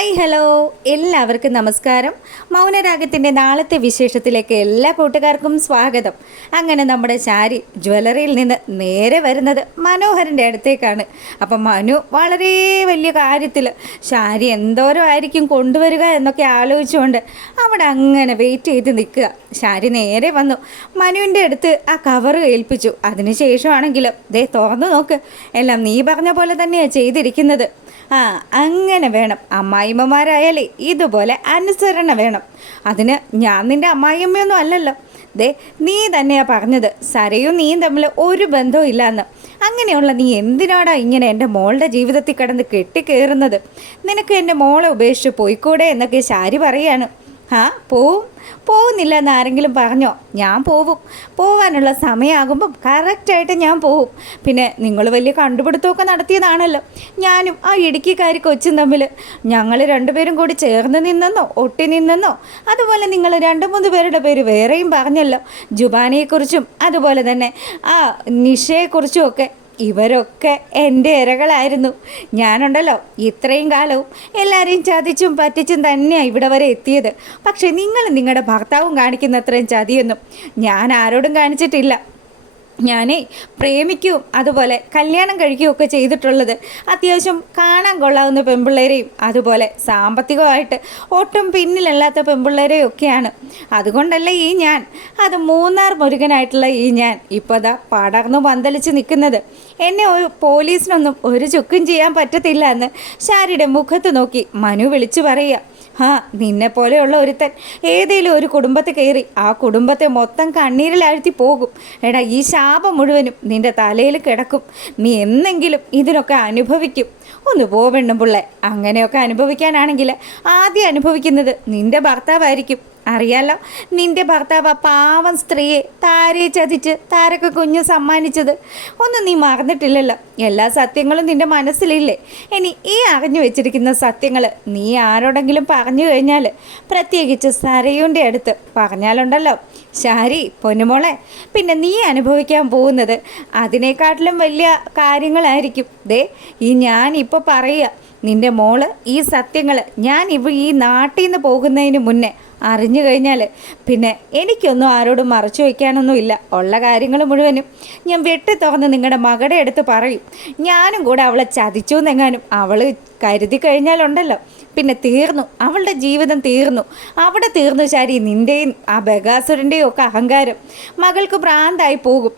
Hi hello, എല്ലാവർക്കും നമസ്കാരം. മൗനരാഗത്തിൻ്റെ നാളത്തെ വിശേഷത്തിലേക്ക് എല്ലാ കൂട്ടുകാർക്കും സ്വാഗതം. അങ്ങനെ നമ്മുടെ ശാരി ജ്വല്ലറിയിൽ നിന്ന് നേരെ വരുന്നത് മനോഹരൻ്റെ അടുത്തേക്കാണ്. അപ്പം മനു വളരെ വലിയ കാര്യത്തിൽ ശാരി എന്തോരം ആയിരിക്കും കൊണ്ടുവരിക എന്നൊക്കെ ആലോചിച്ചുകൊണ്ട് അവിടെ അങ്ങനെ വെയിറ്റ് ചെയ്ത് നിൽക്കുക. ശാരി നേരെ വന്നു മനുവിൻ്റെ അടുത്ത് ആ കവറ് ഏൽപ്പിച്ചു. അതിനുശേഷമാണെങ്കിലും ദേ തുറന്നു നോക്ക്, എല്ലാം നീ പറഞ്ഞ പോലെ തന്നെയാണ് ചെയ്തിരിക്കുന്നത്. അങ്ങനെ വേണം അമ്മായിമ്മമാരായാലേ, ഇതുപോലെ അനുസരണ വേണം. അതിന് ഞാൻ നിൻ്റെ അമ്മായിയമ്മയൊന്നും അല്ലല്ലോ. ദേ നീ തന്നെയാ പറഞ്ഞത് സരയും നീയും തമ്മിൽ ഒരു ബന്ധവും ഇല്ലയെന്ന്. അങ്ങനെയുള്ള നീ എന്തിനാടാ ഇങ്ങനെ എൻ്റെ മോളുടെ ജീവിതത്തിൽ കിടന്ന് കെട്ടിക്കയറുന്നത്? നിനക്ക് എൻ്റെ മോളെ ഉപേക്ഷിച്ച് പോയിക്കൂടെ എന്നൊക്കെ ശാരി പറയാണ്. പോകുന്നില്ല എന്ന് ആരെങ്കിലും പറഞ്ഞോ? ഞാൻ പോവാനുള്ള സമയമാകുമ്പം കറക്റ്റായിട്ട് ഞാൻ പോവും. പിന്നെ നിങ്ങൾ വലിയ കണ്ടുപിടുത്തമൊക്കെ നടത്തിയതാണല്ലോ. ഞാനും ആ ഇടുക്കിക്കാരി കൊച്ചും തമ്മിൽ ഞങ്ങൾ രണ്ടുപേരും കൂടി ചേർന്ന് നിന്നെന്നോ ഒട്ടി നിന്നെന്നോ, അതുപോലെ നിങ്ങൾ 2-3 പേരുടെ പേര് വേറെയും പറഞ്ഞല്ലോ. ജുബാനയെക്കുറിച്ചും അതുപോലെ തന്നെ ആ നിഷയെക്കുറിച്ചും ഒക്കെ. ഇവരൊക്കെ എൻ്റെ ഇരകളായിരുന്നു. ഞാനുണ്ടല്ലോ ഇത്രയും കാലവും എല്ലാവരെയും ചതിച്ചും പറ്റിച്ചും തന്നെയാണ് ഇവിടെ വരെ എത്തിയത്. പക്ഷേ നിങ്ങൾ നിങ്ങളുടെ ഭർത്താവും കാണിക്കുന്ന അത്രയും ചതിയൊന്നും ഞാൻ ആരോടും കാണിച്ചിട്ടില്ല. ഞാനേ പ്രേമിക്കുകയും അതുപോലെ കല്യാണം കഴിക്കുകയും ഒക്കെ ചെയ്തിട്ടുള്ളത് അത്യാവശ്യം കാണാൻ കൊള്ളാവുന്ന പെൺപിള്ളേരെയും അതുപോലെ സാമ്പത്തികമായിട്ട് ഒട്ടും പിന്നിലല്ലാത്ത പെൺപിള്ളേരെയും ഒക്കെയാണ്. അതുകൊണ്ടല്ലേ അത് മൂന്നാർ മുരുകനായിട്ടുള്ള ഞാൻ ഇപ്പോൾ അതാ പടർന്നു പന്തലിച്ച് നിൽക്കുന്നത്. എന്നെ പോലീസിനൊന്നും ഒരു ചുക്കും ചെയ്യാൻ പറ്റത്തില്ല എന്ന് ശാരിയുടെ മുഖത്ത് നോക്കി മനു വിളിച്ചു പറയുക. നിന്നെ പോലെയുള്ള ഒരുത്തൻ ഏതെങ്കിലും ഒരു കുടുംബത്തെ കയറി ആ കുടുംബത്തെ മൊത്തം കണ്ണീരിലാഴ്ത്തി പോകും. എടാ, ഈ ശാപം മുഴുവനും നിൻ്റെ തലയിൽ കിടക്കും. നീ എന്നെങ്കിലും ഇതിനൊക്കെ അനുഭവിക്കും. ഒന്ന് പോവെണ്ണും പിള്ളേ. അങ്ങനെയൊക്കെ അനുഭവിക്കാനാണെങ്കിൽ ആദ്യം അനുഭവിക്കുന്നത് നിൻ്റെ ഭർത്താവായിരിക്കും. അറിയാലോ, നിൻ്റെ ഭർത്താവ് ആ പാവം സ്ത്രീയെ താരയെ ചതിച്ച് താരക്ക് കുഞ്ഞ് സമ്മാനിച്ചത് ഒന്നും നീ മറന്നിട്ടില്ലല്ലോ. എല്ലാ സത്യങ്ങളും നിൻ്റെ മനസ്സിലില്ലേ? ഇനി ഈ അറിഞ്ഞു വെച്ചിരിക്കുന്ന സത്യങ്ങൾ നീ ആരോടെങ്കിലും പറഞ്ഞു കഴിഞ്ഞാൽ, പ്രത്യേകിച്ച് സരയുൻ്റെ അടുത്ത് പറഞ്ഞാലുണ്ടല്ലോ ശാരി പൊന്നുമോളെ, പിന്നെ നീ അനുഭവിക്കാൻ പോകുന്നത് അതിനേക്കാട്ടിലും വലിയ കാര്യങ്ങളായിരിക്കും. ഞാനിപ്പോൾ പറയുക, നിൻ്റെ മോള് ഈ സത്യങ്ങൾ ഈ നാട്ടിൽ നിന്ന് പോകുന്നതിന് മുന്നേ അറിഞ്ഞു കഴിഞ്ഞാൽ പിന്നെ എനിക്കൊന്നും ആരോടും മറച്ചു വയ്ക്കാനൊന്നുമില്ല. ഉള്ള കാര്യങ്ങൾ മുഴുവനും ഞാൻ വെട്ടി തുറന്ന് നിങ്ങളുടെ മകളുടെ അടുത്ത് പറയും. ഞാനും കൂടെ അവളെ ചതിച്ചു എന്നെങ്ങാനും അവൾ കരുതി കഴിഞ്ഞാലുണ്ടല്ലോ പിന്നെ തീർന്നു, അവളുടെ ജീവിതം തീർന്നു. അവിടെ തീർന്നു ശാരി നിൻ്റെയും ആ ബഗാസുരൻ്റെയും ഒക്കെ അഹങ്കാരം. മകൾക്ക് ഭ്രാന്തായി പോകും.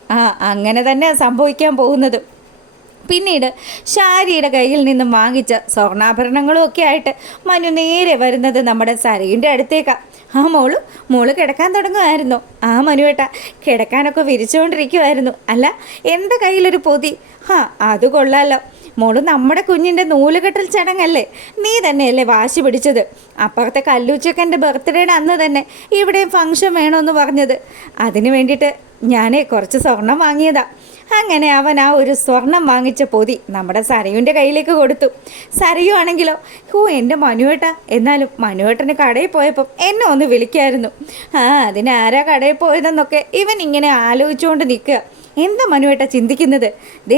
അങ്ങനെ തന്നെ സംഭവിക്കാൻ പോകുന്നത്. പിന്നീട് ശാരിയുടെ കയ്യിൽ നിന്നും വാങ്ങിച്ച സ്വർണ്ണാഭരണങ്ങളും ഒക്കെ ആയിട്ട് മനു നേരെ വരുന്നത് നമ്മുടെ സരയുടെ അടുത്തേക്കാണ്. മോള് കിടക്കാൻ തുടങ്ങുമായിരുന്നു. മനുവേട്ട കിടക്കാനൊക്കെ വിരിച്ചുകൊണ്ടിരിക്കുമായിരുന്നു. അല്ല, എൻ്റെ കയ്യിലൊരു പൊതി. അത് കൊള്ളാലോ. മോള് നമ്മുടെ കുഞ്ഞിൻ്റെ നൂലുകെട്ടൽ ചടങ്ങല്ലേ നീ തന്നെയല്ലേ വാശി പിടിച്ചത്? അപ്പുറത്തെ കല്ലൂച്ചക്കൻ്റെ ബർത്ത്ഡേയുടെ അന്ന് തന്നെ ഇവിടെയും ഫംഗ്ഷൻ വേണമെന്ന് പറഞ്ഞത്. അതിന് വേണ്ടിയിട്ട് ഞാനേ കുറച്ച് സ്വർണം വാങ്ങിയതാ. അങ്ങനെ അവൻ ആ ഒരു സ്വർണം വാങ്ങിച്ച പൊതി നമ്മുടെ സരയുൻ്റെ കയ്യിലേക്ക് കൊടുത്തു. സരയു ആണെങ്കിലോ, എൻ്റെ മനുവേട്ട. എന്നാലും മനുവേട്ടന് കടയിൽ പോയപ്പം എന്നെ ഒന്ന് വിളിക്കായിരുന്നു. അതിനാരാ കടയിൽ പോയതെന്നൊക്കെ ഇവൻ ഇങ്ങനെ ആലോചിച്ചുകൊണ്ട് നിൽക്കുക. എന്താ മനുവേട്ട ചിന്തിക്കുന്നത്?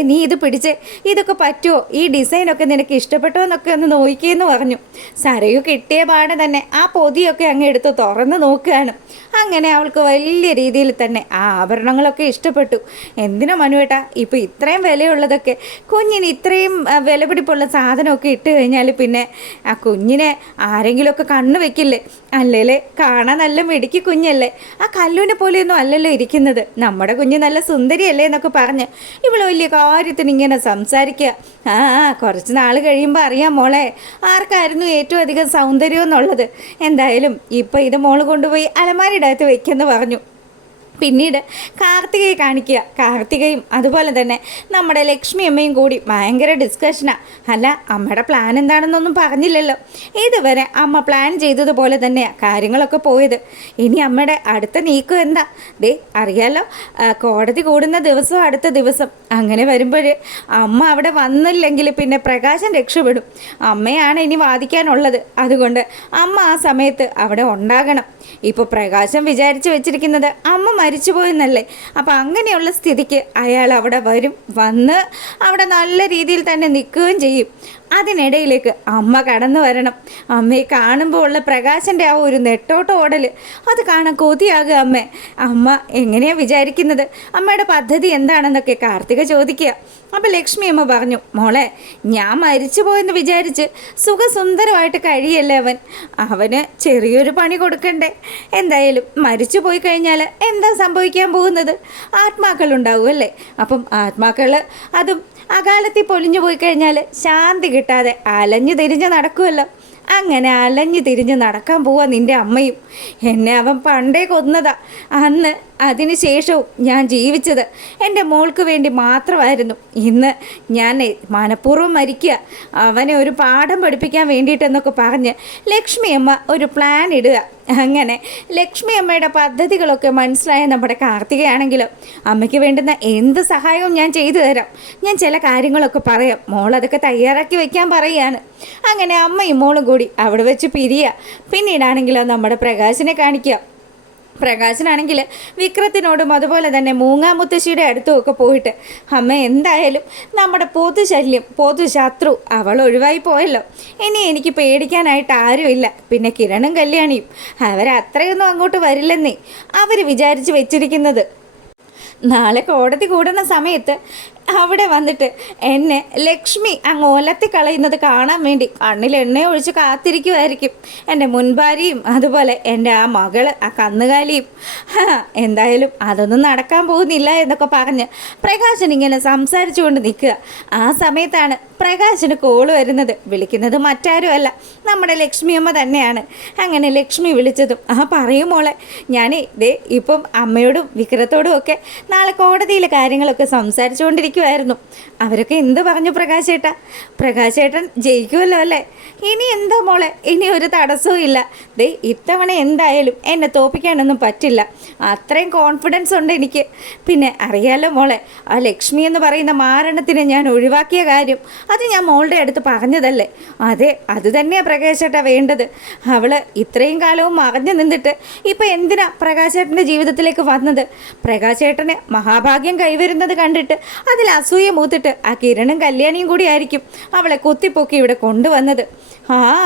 നീ ഇത് പിടിച്ച്, ഇതൊക്കെ പറ്റുമോ? ഈ ഡിസൈനൊക്കെ നിനക്ക് ഇഷ്ടപ്പെട്ടോ എന്നൊക്കെ ഒന്ന് നോക്കിയെന്ന് പറഞ്ഞു. സരയു കിട്ടിയ പാടെ തന്നെ ആ പൊതിയൊക്കെ അങ്ങ് എടുത്ത് തുറന്ന് നോക്കുകയാണ്. അങ്ങനെ അവൾക്ക് വലിയ രീതിയിൽ തന്നെ ആ ആഭരണങ്ങളൊക്കെ ഇഷ്ടപ്പെട്ടു. എന്തിനാ മനുവേട്ട ഇപ്പോൾ ഇത്രയും വിലയുള്ളതൊക്കെ? കുഞ്ഞിന് ഇത്രയും വിലപിടിപ്പുള്ള സാധനമൊക്കെ ഇട്ട് കഴിഞ്ഞാൽ പിന്നെ ആ കുഞ്ഞിനെ ആരെങ്കിലുമൊക്കെ കണ്ണു വെക്കില്ലേ? അല്ലേലേ കാണാൻ നല്ല മിടുക്കി കുഞ്ഞല്ലേ? ആ കല്ലുവിനെ പോലെയൊന്നും അല്ലല്ലോ ഇരിക്കുന്നത്. നമ്മുടെ കുഞ്ഞ് നല്ല സുന്ദരിയല്ലേ എന്നൊക്കെ പറഞ്ഞ് ഇവൾ വലിയ കാര്യത്തിന് ഇങ്ങനെ സംസാരിക്കുക. കുറച്ച് നാൾ കഴിയുമ്പോൾ അറിയാം മോളെ ആർക്കായിരുന്നു ഏറ്റവും അധികം സൗന്ദര്യം എന്നുള്ളത്. എന്തായാലും ഇപ്പോൾ ഇത് മോള് കൊണ്ടുപോയി അലമാരിയുടെ അകത്ത് വെക്കെന്ന് പറഞ്ഞു. പിന്നീട് കാർത്തികയെ കാണിക്കുക. കാർത്തികയും അതുപോലെ തന്നെ നമ്മുടെ ലക്ഷ്മി അമ്മയും കൂടി ഭയങ്കര ഡിസ്കഷനാണ്. അല്ല, അമ്മയുടെ പ്ലാൻ എന്താണെന്നൊന്നും പറഞ്ഞില്ലല്ലോ. ഇതുവരെ അമ്മ പ്ലാൻ ചെയ്തതുപോലെ തന്നെയാണ് കാര്യങ്ങളൊക്കെ പോയത്. ഇനി അമ്മയുടെ അടുത്ത നീക്കം എന്താ? അറിയാലോ, കോടതി കൂടുന്ന ദിവസം അടുത്ത ദിവസം. അങ്ങനെ വരുമ്പോൾ അമ്മ അവിടെ വന്നില്ലെങ്കിൽ പിന്നെ പ്രകാശൻ രക്ഷപ്പെടും. അമ്മയാണ് ഇനി വാദിക്കാനുള്ളത്. അതുകൊണ്ട് അമ്മ ആ സമയത്ത് അവിടെ ഉണ്ടാകണം. ഇപ്പോൾ പ്രകാശം വിചാരിച്ചു വെച്ചിരിക്കുന്നത് അമ്മ മരിച്ചുപോയെന്നല്ലേ. അപ്പം അങ്ങനെയുള്ള സ്ഥിതിക്ക് അയാൾ അവിടെ വരും. വന്ന് അവിടെ നല്ല രീതിയിൽ തന്നെ നിൽക്കുകയും ചെയ്യും. അതിനിടയിലേക്ക് അമ്മ കടന്നു വരണം. അമ്മയെ കാണുമ്പോൾ ഉള്ള പ്രകാശൻ്റെ ആ ഒരു നെട്ടോട്ട ഓടൽ അത് കാണാൻ കൊതിയാകുക അമ്മേ. അമ്മ എങ്ങനെയാണ് വിചാരിക്കുന്നത്, അമ്മയുടെ പദ്ധതി എന്താണെന്നൊക്കെ കാർത്തിക ചോദിക്കുക. അപ്പോൾ ലക്ഷ്മി അമ്മ പറഞ്ഞു, മോളെ ഞാൻ മരിച്ചു പോയെന്ന് വിചാരിച്ച് സുഖസുന്ദരമായിട്ട് കഴിയല്ലേ അവന് ചെറിയൊരു പണി കൊടുക്കണ്ടേ. എന്തായാലും മരിച്ചു പോയി കഴിഞ്ഞാൽ എന്താ സംഭവിക്കാൻ പോകുന്നത്? ആത്മാക്കളുണ്ടാവും അല്ലേ. അപ്പം ആത്മാക്കൾ അതും അകാലത്തിൽ പൊലിഞ്ഞു പോയി കഴിഞ്ഞാൽ ശാന്തി കിട്ടാതെ അലഞ്ഞു തിരിഞ്ഞ് നടക്കുമല്ലോ. അങ്ങനെ അലഞ്ഞു തിരിഞ്ഞ് നടക്കാൻ പോവാ നിൻ്റെ അമ്മയും. എന്നെ അവൻ പണ്ടേ കൊന്നതാ. അന്ന് അതിന് ശേഷവും ഞാൻ ജീവിച്ചത് എൻ്റെ മോൾക്ക് വേണ്ടി മാത്രമായിരുന്നു. ഇന്ന് ഞാൻ മനഃപൂർവ്വം മരിക്കുക, അവനെ ഒരു പാഠം പഠിപ്പിക്കാൻ വേണ്ടിയിട്ടെന്നൊക്കെ പറഞ്ഞ് ലക്ഷ്മി അമ്മ ഒരു പ്ലാൻ ഇടുക. അങ്ങനെ ലക്ഷ്മി അമ്മയുടെ പദ്ധതികളൊക്കെ മനസ്സിലായ നമ്മുടെ കാർത്തികയാണെങ്കിലും അമ്മയ്ക്ക് വേണ്ടുന്ന എന്ത് സഹായവും ഞാൻ ചെയ്തു തരാം. ഞാൻ ചില കാര്യങ്ങളൊക്കെ പറയാം, മോളതൊക്കെ തയ്യാറാക്കി വെക്കാൻ പറയുകയാണ്. അങ്ങനെ അമ്മയും മോളും കൂടി അവിടെ വെച്ച് പിരിയുക. പിന്നീടാണെങ്കിലോ നമ്മുടെ പ്രകാശിനെ കാണിക്കുക. പ്രകാശനാണെങ്കിൽ വിക്രത്തിനോടും അതുപോലെ തന്നെ മൂങ്ങാമുത്തശ്ശിയുടെ അടുത്തുമൊക്കെ പോയിട്ട്, അമ്മ എന്തായാലും നമ്മുടെ പൊതുശല്യം പൊതുശത്രു അവൾ ഒഴിവായി പോയല്ലോ, ഇനി എനിക്ക് പേടിക്കാനായിട്ട് ആരുമില്ല. പിന്നെ കിരണും കല്യാണിയും അവരത്രയൊന്നും അങ്ങോട്ട് വരില്ലെന്നേ അവർ വിചാരിച്ച് വെച്ചിരിക്കുന്നത്. നാളെ കോടതി കൂടുന്ന സമയത്ത് അവിടെ വന്നിട്ട് എന്നെ ലക്ഷ്മി അങ്ങ് ഒലത്തി കളയുന്നത് കാണാൻ വേണ്ടി കണ്ണിൽ എണ്ണ ഒഴിച്ച് കാത്തിരിക്കുമായിരിക്കും എൻ്റെ മുൻഭാര്യയും അതുപോലെ എൻ്റെ ആ മകള് ആ കന്നുകാലിയും. എന്തായാലും അതൊന്നും നടക്കാൻ പോകുന്നില്ല എന്നൊക്കെ പറഞ്ഞ് പ്രകാശൻ ഇങ്ങനെ സംസാരിച്ചുകൊണ്ട് നിൽക്കുക. ആ സമയത്താണ് പ്രകാശിന് കോള് വരുന്നത്. വിളിക്കുന്നത് മറ്റാരുമല്ല, നമ്മുടെ ലക്ഷ്മി അമ്മ തന്നെയാണ്. അങ്ങനെ ലക്ഷ്മി വിളിച്ചതും, പറയും മോളെ, ഞാൻ ദേ ഇപ്പം അമ്മയോടും വിക്രത്തോടും ഒക്കെ നാളെ കോടതിയിലെ കാര്യങ്ങളൊക്കെ സംസാരിച്ചുകൊണ്ടിരിക്കുമായിരുന്നു. അവരൊക്കെ എന്ത് പറഞ്ഞു പ്രകാശേട്ടാ? പ്രകാശേട്ടൻ ജയിക്കുമല്ലോ അല്ലേ? ഇനി എന്താ മോളെ, ഇനി ഒരു തടസ്സവും ഇല്ല. ദേ ഇത്തവണ എന്തായാലും എന്നെ തോപ്പിക്കാനൊന്നും പറ്റില്ല, അത്രയും കോൺഫിഡൻസ് ഉണ്ട് എനിക്ക്. പിന്നെ അറിയാലോ മോളെ, ആ ലക്ഷ്മി എന്ന് പറയുന്ന മാരണത്തിന് ഞാൻ ഒഴിവാക്കിയ കാര്യം അത് ഞാൻ മോളുടെ അടുത്ത് പറഞ്ഞതല്ലേ? അതെ, അത് തന്നെയാണ് പ്രകാശേട്ടാ വേണ്ടത്. അവൾ ഇത്രയും കാലവും മറഞ്ഞു നിന്നിട്ട് ഇപ്പം എന്തിനാ പ്രകാശേട്ടൻ്റെ ജീവിതത്തിലേക്ക് വന്നത്? പ്രകാശേട്ടന് മഹാഭാഗ്യം കൈവരുന്നത് കണ്ടിട്ട് അതിൽ അസൂയ മൂത്തിട്ട് ആ കിരണും കല്യാണിയും കൂടി ആയിരിക്കും അവളെ കുത്തിപ്പൊക്കി ഇവിടെ കൊണ്ടുവന്നത്.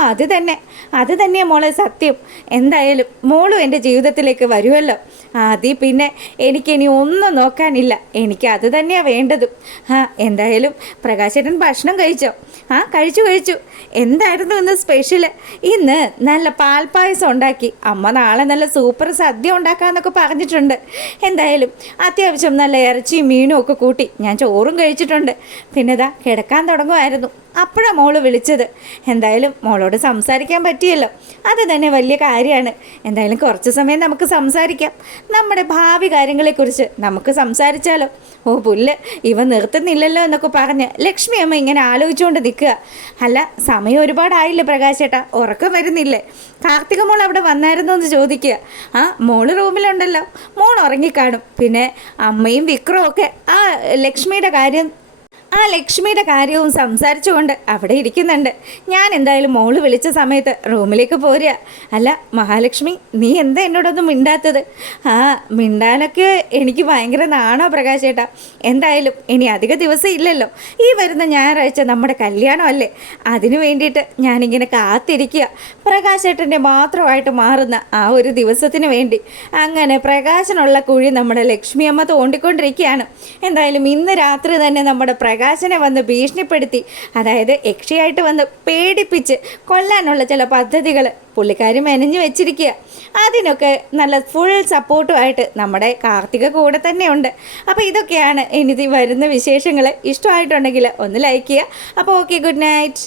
അത് തന്നെയാണ് മോളെ സത്യം. എന്തായാലും മോളും എൻ്റെ ജീവിതത്തിലേക്ക് വരുമല്ലോ. പിന്നെ എനിക്കിനി ഒന്നും നോക്കാനില്ല, എനിക്ക് അത് തന്നെയാണ് വേണ്ടതും. എന്തായാലും പ്രകാശേട്ടൻ ഭക്ഷണം കഴിച്ചോ? കഴിച്ചു. എന്തായിരുന്നു ഇന്ന് സ്പെഷ്യൽ? ഇന്ന് നല്ല പാൽപ്പായസം ഉണ്ടാക്കി അമ്മ. നാളെ നല്ല സൂപ്പർ സദ്യ ഉണ്ടാക്കാമെന്നൊക്കെ പറഞ്ഞിട്ടുണ്ട്. എന്തായാലും അത്യാവശ്യം നല്ല ഇറച്ചിയും മീനും ഒക്കെ കൂട്ടി ഞാൻ ചോറും കഴിച്ചിട്ടുണ്ട്. പിന്നെ ഇതാ കിടക്കാൻ തുടങ്ങുമായിരുന്നു, അപ്പോഴാണ് മോള് വിളിച്ചത്. എന്തായാലും മോളോട് സംസാരിക്കാൻ പറ്റിയല്ലോ, അത് തന്നെ വലിയ കാര്യമാണ്. എന്തായാലും കുറച്ച് സമയം നമുക്ക് സംസാരിക്കാം, നമ്മുടെ ഭാവി കാര്യങ്ങളെക്കുറിച്ച് നമുക്ക് സംസാരിച്ചാലോ? പുല്ല് ഇവ നിർത്തുന്നില്ലല്ലോ എന്നൊക്കെ പറഞ്ഞ് ലക്ഷ്മി അമ്മ ഇങ്ങനെ ആലോചിച്ചുകൊണ്ട് നിൽക്കുക. അല്ല, സമയം ഒരുപാടായില്ലേ പ്രകാശേട്ടാ, ഉറക്കം വരുന്നില്ലേ? കാർത്തിക മോൾ അവിടെ വന്നായിരുന്നു എന്ന് ചോദിക്കുക. മോള് റൂമിലുണ്ടല്ലോ, മോൾ ഉറങ്ങിക്കാണും. പിന്നെ അമ്മയും വിക്രവും ഒക്കെ ലക്ഷ്മിയുടെ കാര്യവും സംസാരിച്ചുകൊണ്ട് അവിടെ ഇരിക്കുന്നുണ്ട്. ഞാൻ എന്തായാലും മോള് വിളിച്ച സമയത്ത് റൂമിലേക്ക് പോരുക. അല്ല മഹാലക്ഷ്മി, നീ എന്താ എന്നോടൊന്നും മിണ്ടാത്തത്? മിണ്ടാനൊക്കെ എനിക്ക് ഭയങ്കര നാണോ പ്രകാശേട്ടാ. എന്തായാലും ഇനി അധിക ദിവസം ഇല്ലല്ലോ, ഈ വരുന്ന ഞായറാഴ്ച നമ്മുടെ കല്യാണം അല്ലേ, അതിനു വേണ്ടിയിട്ട് ഞാനിങ്ങനെ കാത്തിരിക്കുക. പ്രകാശേട്ടൻ്റെ മാത്രമായിട്ട് മാറുന്ന ആ ഒരു ദിവസത്തിന് വേണ്ടി. അങ്ങനെ പ്രകാശനുള്ള കുഴി നമ്മുടെ ലക്ഷ്മി അമ്മ തോണ്ടിക്കൊണ്ടിരിക്കുകയാണ്. എന്തായാലും ഇന്ന് രാത്രി തന്നെ നമ്മുടെ പ്രകാശനെ വന്ന് ഭീഷണിപ്പെടുത്തി, അതായത് യക്ഷിയായിട്ട് വന്ന് പേടിപ്പിച്ച് കൊല്ലാനുള്ള ചില പദ്ധതികൾ പുള്ളിക്കാരി മെനഞ്ഞു വെച്ചിരിക്കുക. അതിനൊക്കെ നല്ല ഫുൾ സപ്പോർട്ടുമായിട്ട് നമ്മുടെ കാർത്തിക കൂടെ തന്നെയുണ്ട്. അപ്പോൾ ഇതൊക്കെയാണ് ഇനി വരുന്ന വിശേഷങ്ങൾ. ഇഷ്ടമായിട്ടുണ്ടെങ്കിൽ ഒന്ന് ലൈക്ക് ചെയ്യുക. അപ്പോൾ ഓക്കെ, ഗുഡ് നൈറ്റ്.